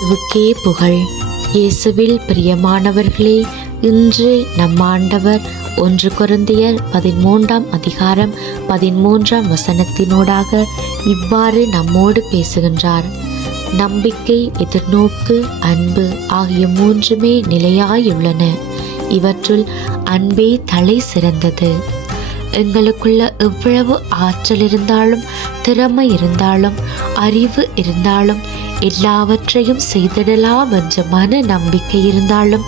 இயேசுவுக்கே புகழ். இயேசுவில் பிரியமானவர்களே இன்று நம் ஆண்டவர் ஒன்று குருந்தியர் பதிமூன்றாம் அதிகாரம் பதிமூன்றாம் வசனத்தினூடாக இவ்வாறு நம்மோடு பேசுகின்றார். நம்பிக்கை எதிர்நோக்கு அன்பு ஆகிய மூன்றுமே நிலையாயுள்ளன. இவற்றுள் அன்பே தலை சிறந்தது. எங்களுக்குள்ள எவ்வளவு ஆற்றல் இருந்தாலும் திறமை இருந்தாலும் அறிவு இருந்தாலும் எல்லாவற்றையும் செய்திடலாம் என்ற மன நம்பிக்கை இருந்தாலும்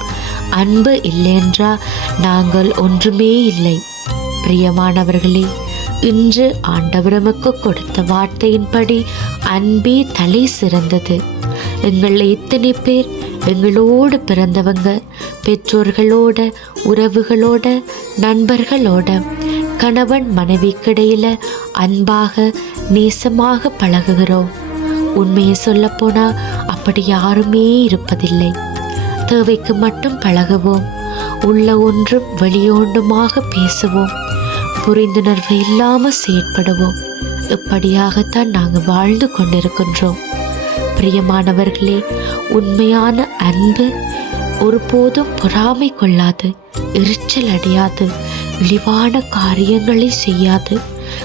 அன்பு இல்லையென்றால் நாங்கள் ஒன்றுமே இல்லை. பிரியமானவர்களே இன்று ஆண்டவர் கொடுத்த வார்த்தையின்படி அன்பே தலை சிறந்தது. எங்களை எத்தனை பேர் எங்களோடு பிறந்தவங்க பெற்றோர்களோட உறவுகளோட நண்பர்களோட கணவன் மனைவிக்கிடையில் அன்பாக நேசமாக பழகுகிறோம். உண்மையை சொல்லப்போனா அப்படி யாருமே இருப்பதில்லை. தேவைக்கு மட்டும் பழகுவோம். உள்ள ஒன்றும் வெளியொன்றுமாக பேசுவோம். புரிந்துணர்வு இல்லாமல் செயற்படுவோம். இப்படியாகத்தான் நாங்கள் வாழ்ந்து கொண்டிருக்கின்றோம். பிரியமானவர்களே உண்மையான அன்பு ஒருபோதும் பொறாமை கொள்ளாது எரிச்சல் அடையாது இழிவான காரியங்களை செய்யாது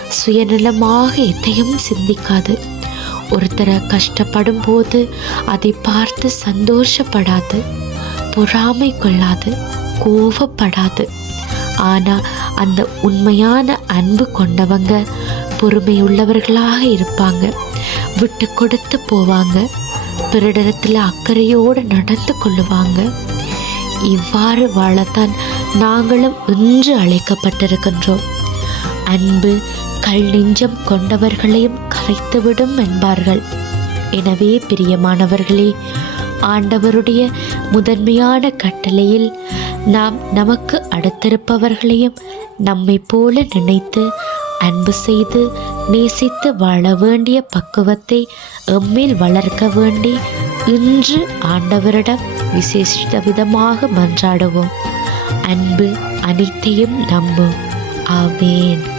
சுயநலமாக எதையும் சிந்திக்காது. ஒருத்தரை கஷ்டப்படும் போது அதை பார்த்து சந்தோஷப்படாது பொறாமை கொள்ளாது கோவப்படாது ஆனால் அந்த உண்மையான அன்பு கொண்டவங்க பொறுமையுள்ளவர்களாக இருப்பாங்க. விட்டு கொடுத்து போவாங்க. பிறரிடத்தில் அக்கறையோடு நடந்து கொள்ளுவாங்க. இவ்வாறு வாழத்தான் நாங்களும் இன்று அழைக்கப்பட்டிருக்கின்றோம். அன்பு கல் நெஞ்சம் கொண்டவர்களையும் கரைத்துவிடும் என்பார்கள். எனவே பிரியமானவர்களே ஆண்டவருடைய முதன்மையான கட்டளையில் நாம் நமக்கு அடுத்திருப்பவர்களையும் நம்மை போல நினைத்து அன்பு செய்து நேசித்து வாழ வேண்டிய பக்குவத்தை எம்மில் வளர்க்க வேண்டி இன்று ஆண்டவரிடம் விசேஷித்த விதமாக மன்றாடுவோம். அன்பு அனைத்தையும் நம்பும் ஆவேன்